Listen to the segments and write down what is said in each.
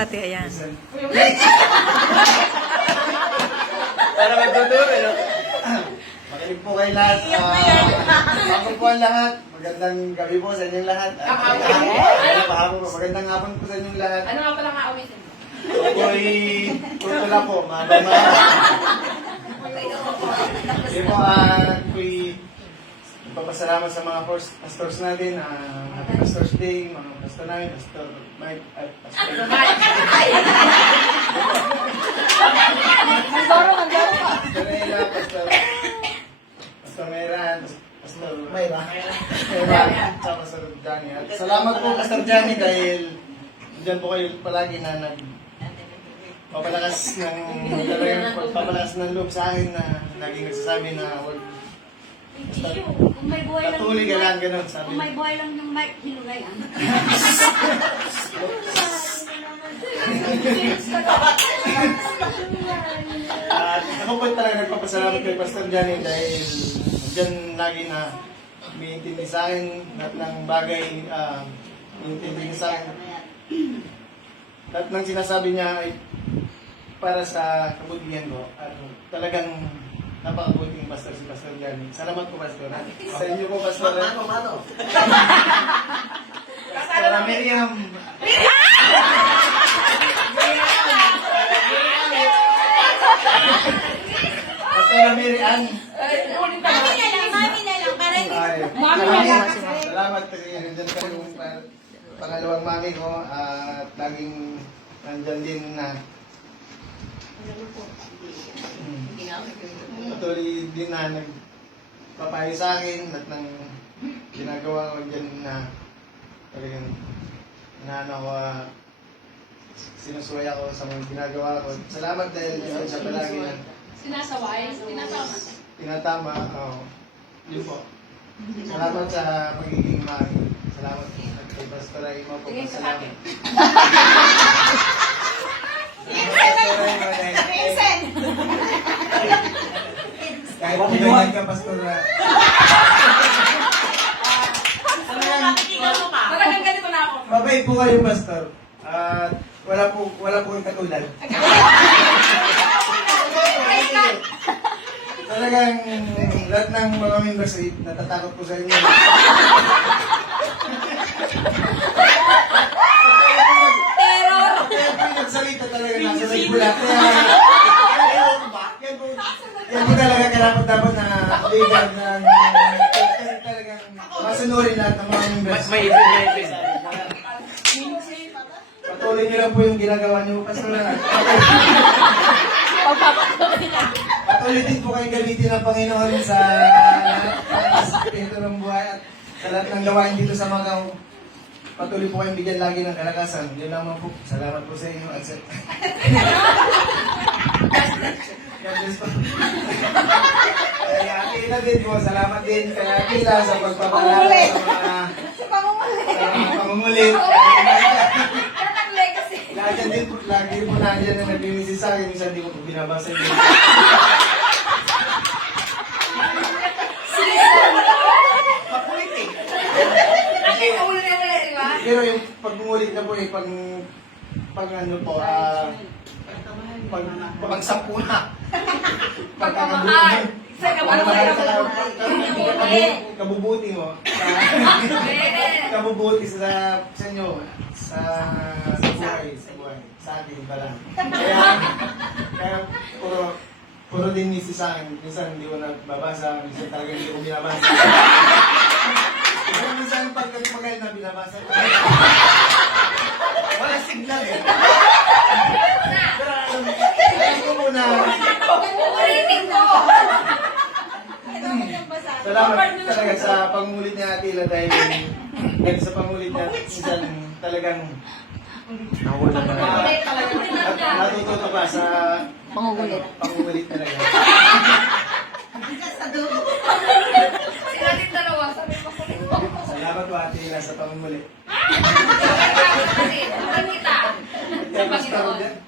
Ate, ayan. Para magtuturo, no? Makinig po kayo lahat. Bago po ang lahat. Magandang gabi po sa inyong lahat. Magandang hapon po sa inyong lahat. Ano nga pala ka-awitin mo? Ako'y kurtula po. Mababa. Hindi po, ako'y nagpapasalamat sa mga pastors natin. Happy Pastors Day, mga pastor namin, Pastor Mike at Pastor Mike. Mandoro ka. Pastor Ella, Pastor Meran, Pastor Mayra, at Pastor Johnny. At salamat po Pastor Johnny dahil dyan po kayo palagi na papalakas ng loob sa akin na laging nagsasabi na huwag Kung may buhay lang patuloy ka lang, ganun sabi. Kung may buhay lang ng mic, hinugay ang. At ako po talaga nagpapasalamat kay Pastor Johnny dahil dyan lagi na umiintindi sa akin lahat ng bagay, umiintindi niya sa akin. Lahat ng sinasabi niya ay para sa kabutihan ko. At talagang napakabuting pastor si Pastor Johnny. Salamat po, Pastor. Sa inyo po, Pastor. Pastor Miriam. Pastor Miriam. Mami na lang, para hindi. Salamat. Nandiyan ka yung pangalawang mami ko. At laging nandyan din na patuloy din na nagpapayo sa akin at ng ginagawa ko dyan na talagang inaano ko, sinusuway ako sa mga ginagawa ko. Salamat dahil yun siya palagi na Sinasaway? Tinatama? tinatama. Yun po. Salamat sa pagiging mami. Salamat po. At kay Pastor ay mo po. Salamat. Kahit pinagyan ka, Pastor. Talagang ganito na ako. Mabait po kayo, Pastor. At wala po yung katulad. Talagang lahat ng mga members ay natatakot po sa inyo. Terror! Kaya po yung nagsalita talaga nasa may bulat. Yan po talaga karapat-dapat na leader ng kasi talagang masunurin lahat ng mga members. Patuloy niyo lang po yung ginagawa niyo, Pastor. Patuloy din po kayo gamitin ng Panginoon sa aspecto ng buhay at sa lahat ng gawain dito sa Macau. Patuloy po kayong bigyan lagi ng kalakasan. Yun naman po. Salamat po sa inyo. At sa... God bless po. Kaya Akila din po. Salamat din kay Akila sa pagpapalala sa mga pangungulit. Ang legacy. Lagi po nandiyan na nagbibisi sa akin. Minsan di ko po binabasa yun. Makulit eh. Pero yung pag-umulit na po eh, pag ano po, pagsampu na. Pagmamahal. Sa Kabubuti mo. Kabubuti sa inyo. Sa buhay. Sa akin pala. Kaya puro din misi sa akin. Minsan hindi ko nagbabasa. Minsan talaga hindi ko binabasa. Pero minsan pag nagpagay na binabasa ko. Wala signal eh. Pero alam ko muna. Salamat talaga sa pangulit niya Atila dahil sa pangulit niya minsan talagang natututo pa sa pangulit talaga. Sila din dalawa, sabi ko kulit mo. Salamat po Atila sa pangulit. Tuhan kita. Kaya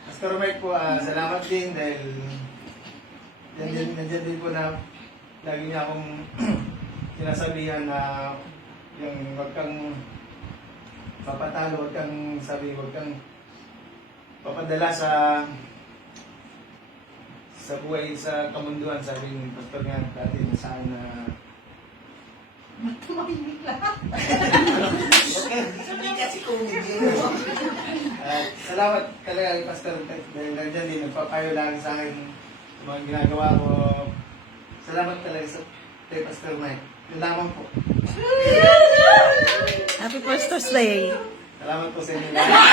Pastor Mike po, salamat din dahil nandiyan din po na lagi niya akong sinasabihan na yung wag kang papatalo, wag kang sabi, wag kang papadala sa buhay sa kamunduan. Sabi ng pastor nga dati na sa akin na Tumahimik lang. Sabi kasi kung hindi. salamat talaga kay Pastor dahil nandiyan din, nagpapayo lang sa akin sa mga ginagawa ko. Salamat talaga sa kay Pastor Mike. Yun lamang po. Happy Pastor's Day. Salamat po sa inyo lahat.